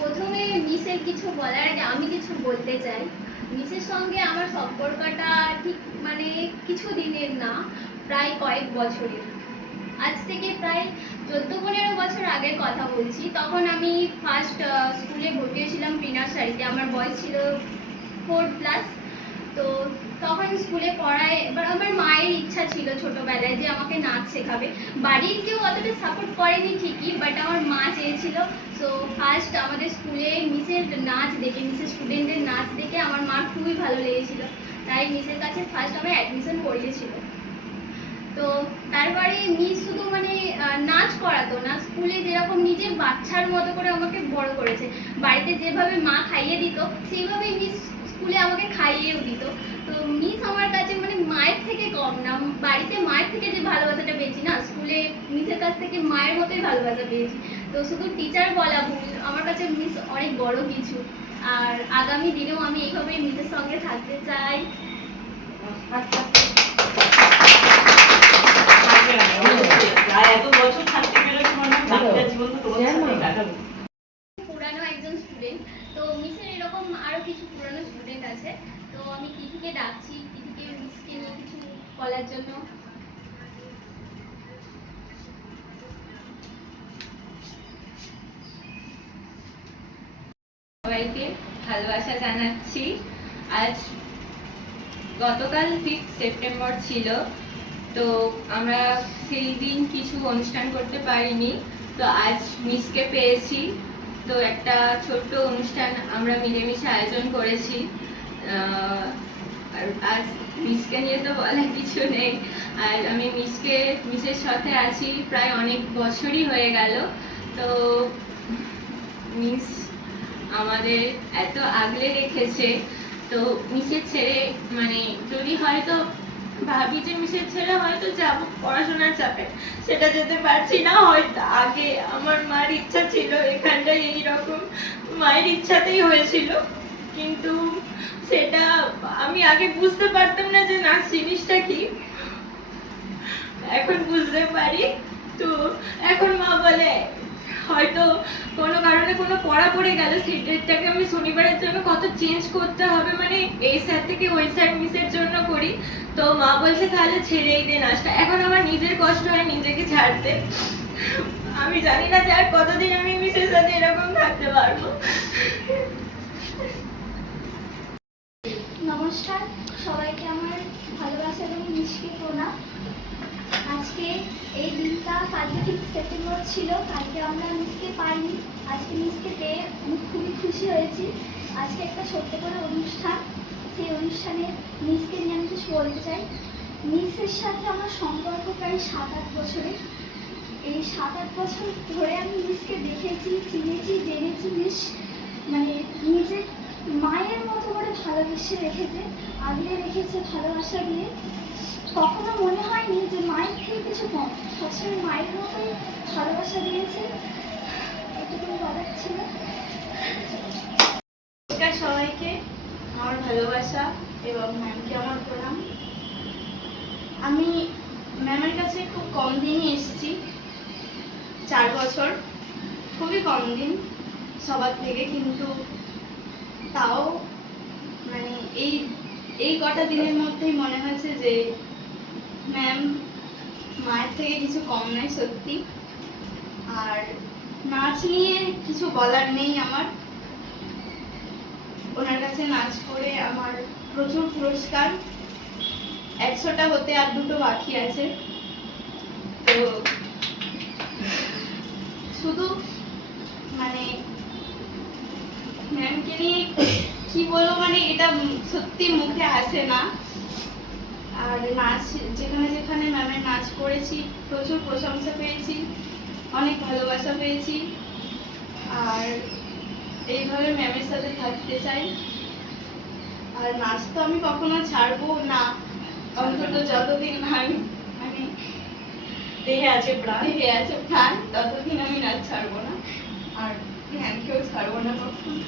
প্রথমে মিসের কিছু বলার আগে আমি কিছু বলতে চাই। মিসের সঙ্গে আমার সম্পর্কটা ঠিক মানে কিছু দিনের না, প্রায় কয়েক বছরের। আজ থেকে প্রায় 14-15 বছর আগের কথা বলছি। তখন আমি ফার্স্ট স্কুলে ভর্তি হয়েছিলাম প্রি নার্সারিতে। আমার বয়স ছিল 4+। তো তখন স্কুলে পড়ায় এবার আমার মায়ের ইচ্ছা ছিল ছোটোবেলায় যে আমাকে নাচ শেখাবে। বাড়ির কেউ অতটা সাপোর্ট করেনি ঠিকই, বাট আমার মা চেয়েছিল। সো ফার্স্ট আমাদের স্কুলে মিসের নাচ দেখে, মিসের স্টুডেন্টদের নাচ দেখে আমার মার খুবই ভালো লেগেছিল, তাই মিসের কাছে ফার্স্ট আমার অ্যাডমিশন করিয়েছিল। তো তারপরে মিস শুধু মানে নাচ করাতো না, স্কুলে যেরকম নিজের বাচ্চার মতো করে আমাকে বড় করেছে। বাড়িতে যেভাবে মা খাইয়ে দিত সেইভাবেই মিস স্কুলে আমাকে খাইয়েও দিত। তো মিস আমার কাছে মানে মায়ের থেকে কম না, বাড়িতে মায়ের থেকে যে ভালোবাসাটা পেয়েছি না, স্কুলে মিসের কাছ থেকে মায়ের মতোই ভালোবাসা পেয়েছি। তো শুধু টিচার বলা ভুল, আমার কাছে মিস অনেক বড় কিছু। আর আগামী দিনেও আমি এইভাবেই মিসের সঙ্গে থাকতে চাই। পুরানো একজন স্টুডেন্ট, তো মিসের এরকম আরো কিছু পুরানো স্টুডেন্ট আছে। তো আমি তিথিকে ডাকছি, তিথিকে মিসকে নিয়ে কিছু বলার জন্য। সবাইকে ভালোবাসা জানাচ্ছি। আজ গতকাল 5 সেপ্টেম্বর ছিল, তো আমরা সেই দিন কিছু অনুষ্ঠান করতে পারিনি। তো আজ মিসকে পেয়েছি, তো একটা ছোট্ট অনুষ্ঠান আমরা মিলেমিশে আয়োজন করেছি। আর আজ মিসকে নিয়ে তো বলার কিছু নেই। আর আমি মিসের সাথে আছি প্রায় অনেক বছরই হয়ে গেল। তো মিস আমাদের এত আগলে রেখেছে। তো মিসের ছেড়ে মানে যদি হয়তো ভাবি যে মিসের ছেড়ে হয়তো যাবো পড়াশোনার চাপে, সেটা যেতে পারছি না। হয়তো আগে আমার মার ইচ্ছা ছিল এখানটায়, এইরকম মায়ের ইচ্ছাতেই হয়েছিল, কিন্তু সেটা আমি আগে বুঝতে পারতাম না যে নাচ জিনিসটা কি, এখন বুঝতে পারি। তো এখন মা বলে হয়তো কোনো কারণে কোনো পড়া পড়ে গেল, সেই ডেটটাকে আমি শনিবারের জন্য কত চেঞ্জ করতে হবে, মানে এই স্যার থেকে ওই স্যার মিসের জন্য করি। তো মা বলছে তাহলে ছেড়েই দে নাচটা। এখন আমার নিজের কষ্ট হয় নিজেকে ছাড়তে। আমি জানি না যে আর কতদিন আমি মিসের সাথে এরকম থাকতে পারবো। নমস্কার সবাইকে, আমার ভালোবাসা এবং মিষ্টি প্রণাম। আজকে এই দিনটা, কালকে 5 সেপ্টেম্বর ছিল, কালকে আমরা মিসকে পাইনি, আজকে মিসকে পেয়ে আমি খুবই খুশি হয়েছি। আজকে একটা ছোট্ট করে অনুষ্ঠান, সেই অনুষ্ঠানে মিসকে নিয়ে আমি কিছু বলতে চাই। মিসের সাথে আমার সম্পর্ক প্রায় 7-8 বছরের। এই 7-8 বছর ধরে আমি মিসকে দেখেছি, চিনেছি, জেনেছি। মিস মানে নিজের মায়ের মতো করে ভালোবেসে রেখেছে, আগলে রেখেছে ভালোবাসা দিয়ে। কখনো মনে হয়নি যে মায়ের থেকে কিছু কম, সবসময় মায়ের মতোই ভালোবাসা দিয়েছে। এটুকুই বলার ছিল। নমস্কার সবাইকে, আমার ভালোবাসা এবং ম্যামকে আমার প্রণাম। আমি ম্যামের কাছে খুব কম দিনই এসেছি, 4 বছর, খুবই কম দিন সবার থেকে, কিন্তু তাও মানে এই কটা দিনের মধ্যেই মনে হয়েছে যে ম্যাম মায়ের থেকে কিছু কম নয় সত্যি। আর নাচ নিয়ে কিছু বলার নেই আমার, ওনার কাছে নাচ করে আমার প্রচুর পুরস্কার, 100টা হতে আর 2টো বাকি আছে। তো শুধু মানে ম্যামকে নিয়ে কি বলবো, মানে এটা সত্যি মুখে আসে না। আর নাচ যেখানে যেখানে ম্যামের নাচ করেছি প্রচুর প্রশংসা পেয়েছি, অনেক ভালোবাসা পেয়েছি। আর এইভাবে ম্যামের সাথে থাকতে চাই। আর নাচ তো আমি কখনো ছাড়বো না, অন্তত যতদিন আমি মানে দেহে আছে প্রাণ, ততদিন আমি নাচ ছাড়বো না। আর ম্যামকেও ছাড়বো না কখনো।